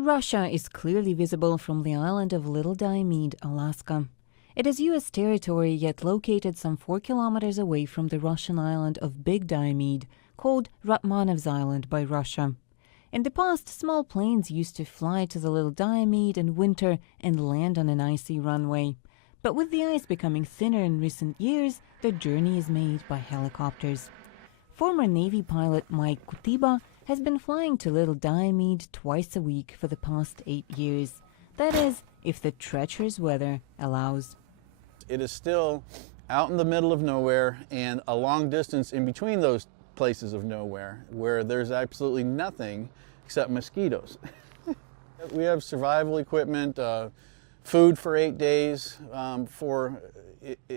Russia is clearly visible from the island of Little Diomede, Alaska. It is U.S. territory, yet located some 4 kilometers away from the Russian island of Big Diomede, called Ratmanov's Island by Russia. In the past, small planes used to fly to the Little Diomede in winter and land on an icy runway. But with the ice becoming thinner in recent years, the journey is made by helicopters. Former Navy pilot Mike Kutiba has been flying to Little Diomede twice a week for the past 8 years. That is, if the treacherous weather allows. It is still out in the middle of nowhere and a long distance in between those places of nowhere where there's absolutely nothing except mosquitoes. We have survival equipment, food for 8 days for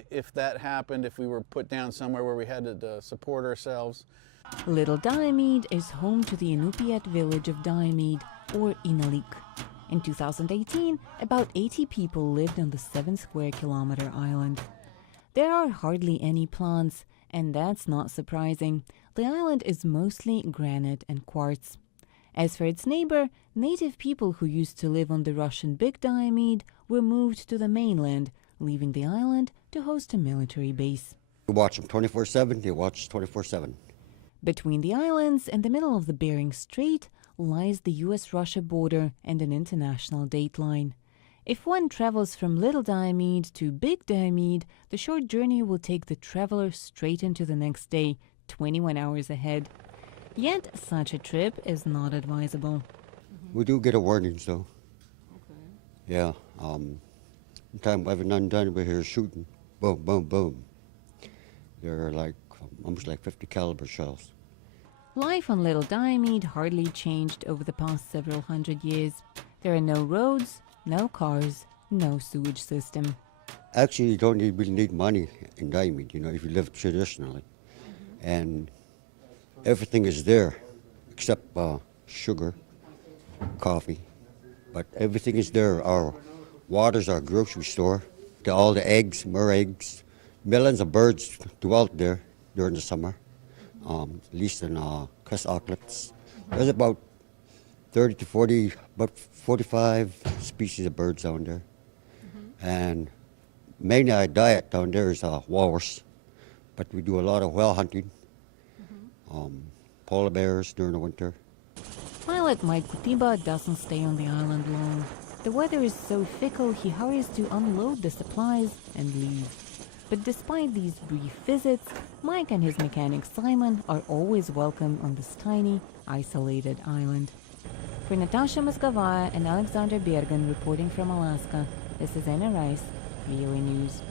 if that happened, if we were put down somewhere where we had to support ourselves. Little Diomede is home to the Inupiat village of Diomede, or Inalik. In 2018, about 80 people lived on the 7-square-kilometer island. There are hardly any plants, and that's not surprising. The island is mostly granite and quartz. As for its neighbor, native people who used to live on the Russian Big Diomede were moved to the mainland, leaving the island to host a military base. You watch them 24/7, they watch 24/7. Between the islands and the middle of the Bering Strait lies the US-Russia border and an international date line. If one travels from Little Diomede to Big Diomede, the short journey will take the traveler straight into the next day, 21 hours ahead. Yet such a trip is not advisable. We do get a warning, so. Okay. Yeah. Time every now and then we hear shooting. Boom, boom, boom. They're like almost like 50 caliber shells. Life on Little Diomede hardly changed over the past several hundred years. There are no roads, no cars, no sewage system. Actually, you don't really need money in Diomede, if you live traditionally. And everything is there except sugar, coffee. But everything is there. Our water's our grocery store. All the eggs, more eggs. Millions of birds dwelt there during the summer. At least in crest auklets. There's about 30 to 40, about 45 species of birds down there. And mainly our diet down there is walrus, but we do a lot of whale hunting, polar bears during the winter. Pilot Mike Kutiba doesn't stay on the island long. The weather is so fickle he hurries to unload the supplies and leave. But despite these brief visits, Mike and his mechanic Simon are always welcome on this tiny, isolated island. For Natasha Moskovaya and Alexander Bergen reporting from Alaska, this is Anna Rice, VOA News.